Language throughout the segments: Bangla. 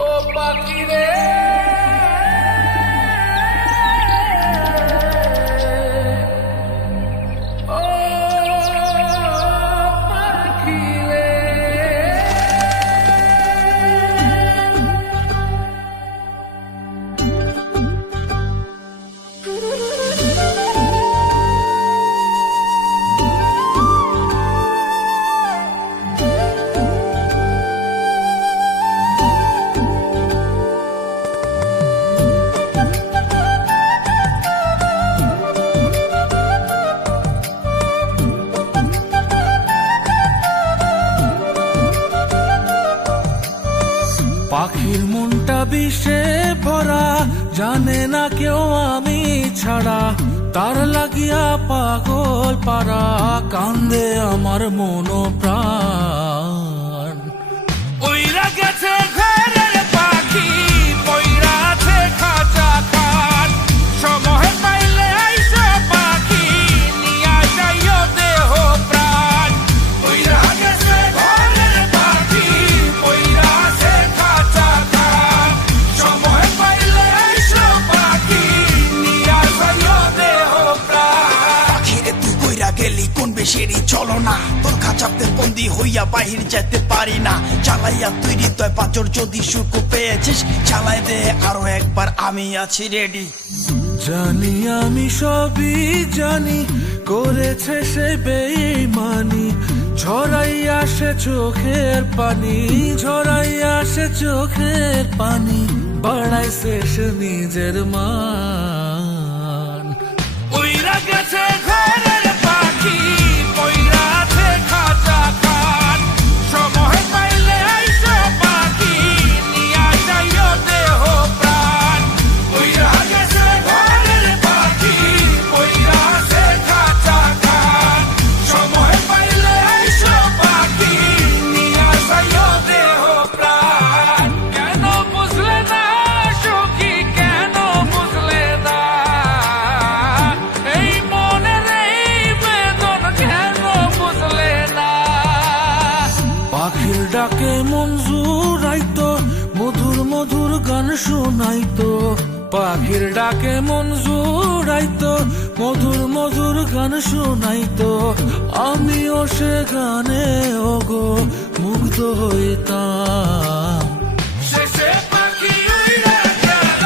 ও পাখি রে ও পাখি রে পাখির মনটা বিষে ভরা, জানে না কেউ আমি ছাড়া, তার লাগিয়া পাগল পারা, কান্দে আমার মন প্রাণ। উইরা গেছে ঘরের পাখি, পইরা আছে খাঁচা খাট, সময় পাইলে আইসা পাখি নিয়া যাইও দেহ প্রাণ। উইরা গেছে ঘরের পাখি, পইরা আছে খাঁচা খাট, সময় পাইলে আইসা পাখি নিয়া যাইও দেহ প্রাণ। পাখিরে তুই কইরা গেলি কোন বেশিরই চলো না, তোর খাঁচাতে বন্দি হইয়া বাহির যেতে পারি না। চালাইয়া তুই হৃদয় পাচর, যদি সুখ পেয়েছিস চালাই দে আরো একবার, আমি আছি রেডি। জানি আমি সবই জানি, করেছে সে বেঈমানি, ঝরাইয়া সে চোখের পানি, ঝরাইয়া সে চোখের পানি, বাড়াইছে সে নিজের মান। উইরা গেছে ঘরের পাখি, পইরা আছে খাঁচা খাট, সময় পাইলে আইসা পাখি নিয়া যাইও দেহ প্রাণ। উইরা গেছে ঘরের পাখি, পইরা আছে খাঁচা খাট, সময় পাইলে আইসা পাখি নিয়া যাইও দেহ প্রাণ। কেন বুঝলে না সখী, কেন বুঝলে না এই মনের এই বেদন, কেন বুঝলে না? পাখির ডাকে মন জুড়াইতো, মধুর মধুর গান শোনাইতো, পাখির ডাকে মন জুড়াইতো, মধুর মধুর গান শোনাইতো, আমিও সে গানে ওগো মুগ্ধ হইতাম। শেষে পাখি উইরা গেল,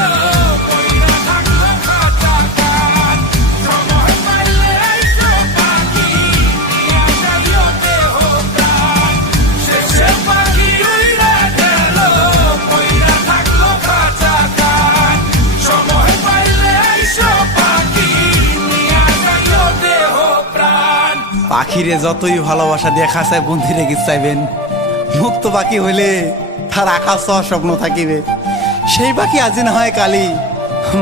পইরা থাকলো খাঁচা খাট, সময় পাইলে আইসা পাখি নিয়া যাইও দেহ প্রাণ। শেষে পাখি উইরা গেল, পইরা থাকলো খাঁচা খাট, সময় পাইলে আইসা পাখি নিয়া যাইও দেহ প্রাণ। পাখিরে যতই ভালোবাসা দিয়ে খাঁচায় বন্দি রেখে চাইবেন, মুক্ত পাখি হইলে তার আকাশ সহ স্বপ্ন থাকিবে। সেই পাখি আজি না হয় কালি,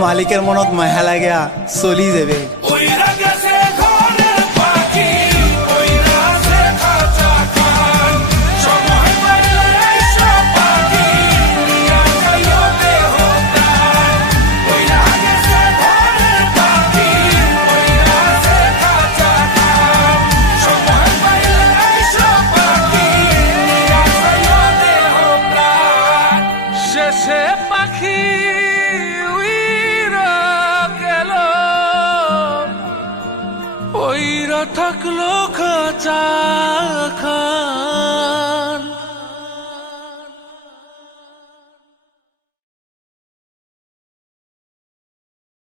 মালিকের মনত মায়া লাগিয়া চলি যাবে। উইরা গেছে ঘরের পাখি, পইরা আছে খাঁচা খাট, সময় পাইলে আইসা পাখি নিয়া যাইও দেহ প্রাণ। উইরা গেছে ঘরের পাখি, পইরা আছে খাঁচা খাট, সময় পাইলে আইসা পাখি নিয়া যাইও দেহ প্রাণ। শেষে পাখি উইরা গেল, পইরা থাকলো খাঁচা খাট।